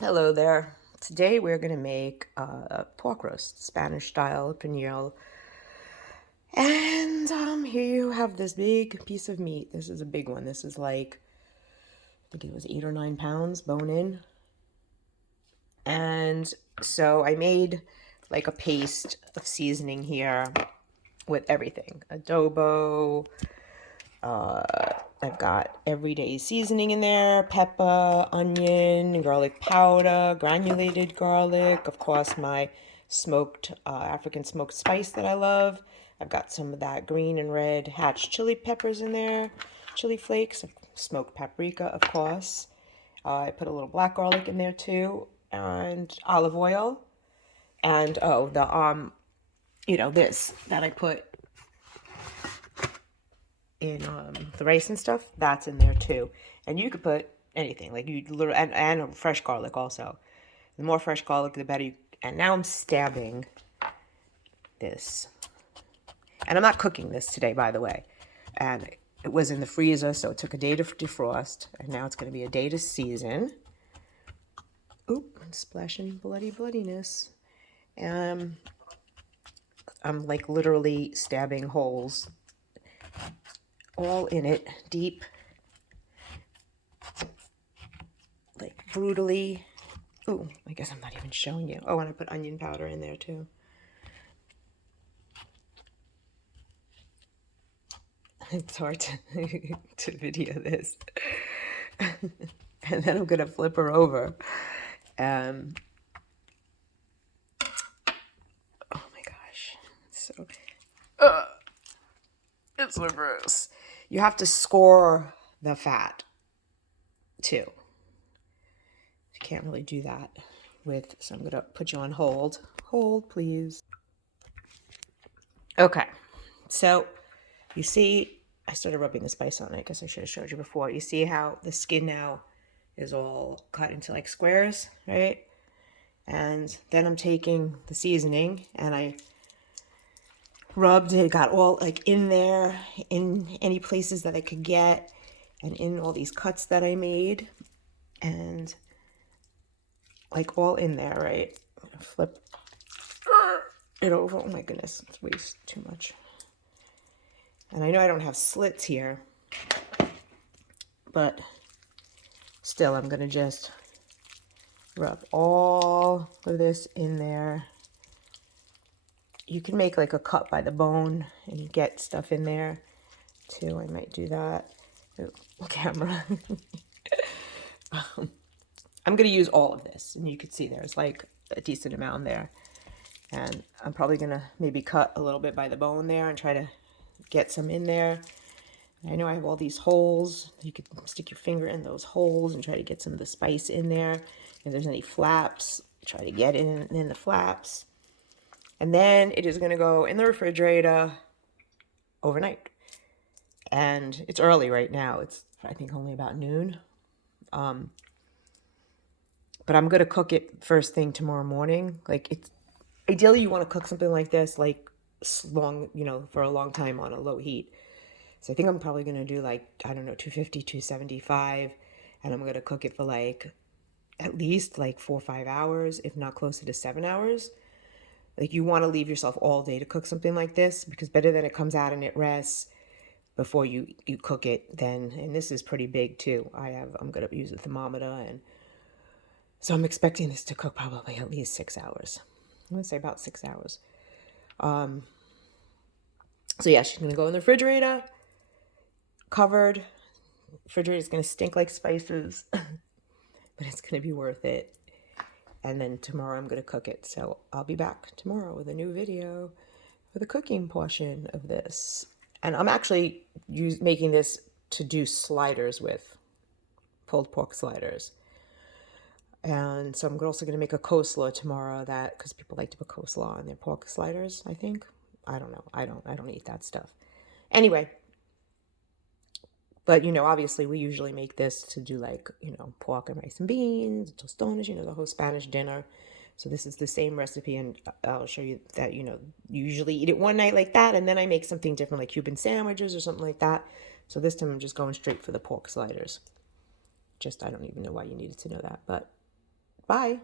Hello there. Today we're going to make pork roast, Spanish style pernil. And here you have this big piece of meat. This is a big one. This is like, I think it was 8 or 9 pounds bone in. And so I made like a paste of seasoning here with everything. Adobo, I've got everyday seasoning in there, pepper, onion, garlic powder, granulated garlic, of course my smoked African smoked spice that I love. I've got some of that green and red hatch chili peppers in there, chili flakes, smoked paprika, of course. I put a little black garlic in there too, and olive oil, and this that I put in the rice and stuff, that's in there too. And you could put anything, like you little and fresh garlic also. The more fresh garlic, the better. And now I'm stabbing this, and I'm not cooking this today, by the way. And it was in the freezer, so it took a day to defrost, and now it's going to be a day to season. Oop, splashing bloodiness. And I'm like literally stabbing holes all in it, deep, like brutally. Ooh, I guess I'm not even showing you. Oh, and I put onion powder in there too. It's hard to video this. And then I'm going to flip her over. Oh my gosh. It's so gross. You have to score the fat too. You can't really do that so I'm going to put you on hold. Hold, please. Okay. So you see, I started rubbing the spice on it. I guess I should have showed you before. You see how the skin now is all cut into like squares, right? And then I'm taking the seasoning and I rubbed it, got all like in there, in any places that I could get, and in all these cuts that I made, and like all in there, right? Flip it over. Oh my goodness, it's way too much. And I know I don't have slits here, but still I'm gonna just rub all of this in there. You can make like a cut by the bone and get stuff in there too. I might do that. Oh, camera. I'm gonna use all of this, and you can see there's like a decent amount there. And I'm probably gonna maybe cut a little bit by the bone there and try to get some in there. I know I have all these holes. You could stick your finger in those holes and try to get some of the spice in there. If there's any flaps, try to get in the flaps. And then it is going to go in the refrigerator overnight. And it's early right now. It's, I think, only about noon. But I'm going to cook it first thing tomorrow morning. Like, it's ideally you want to cook something like this, like long, for a long time on a low heat. So I think I'm probably going to do like, I don't know, 250, 275. And I'm going to cook it for like at least like 4 or 5 hours, if not closer to 7 hours. Like, you want to leave yourself all day to cook something like this, because better than it comes out and it rests before you cook it then. And this is pretty big too. I'm going to use a thermometer, and so I'm expecting this to cook probably at least 6 hours. I'm going to say about 6 hours. So yeah, she's going to go in the refrigerator, covered. Refrigerator is going to stink like spices, but it's going to be worth it. And then tomorrow I'm going to cook it. So I'll be back tomorrow with a new video for the cooking portion of this. And I'm actually making this to do sliders with, pulled pork sliders. And so I'm also going to make a coleslaw tomorrow, because people like to put coleslaw on their pork sliders, I think. I don't know. I don't eat that stuff. Anyway, but obviously we usually make this to do like, pork and rice and beans, tostones, the whole Spanish dinner. So this is the same recipe, and I'll show you that, you usually eat it one night like that, and then I make something different, like Cuban sandwiches or something like that. So this time I'm just going straight for the pork sliders. I don't even know why you needed to know that, but Bye.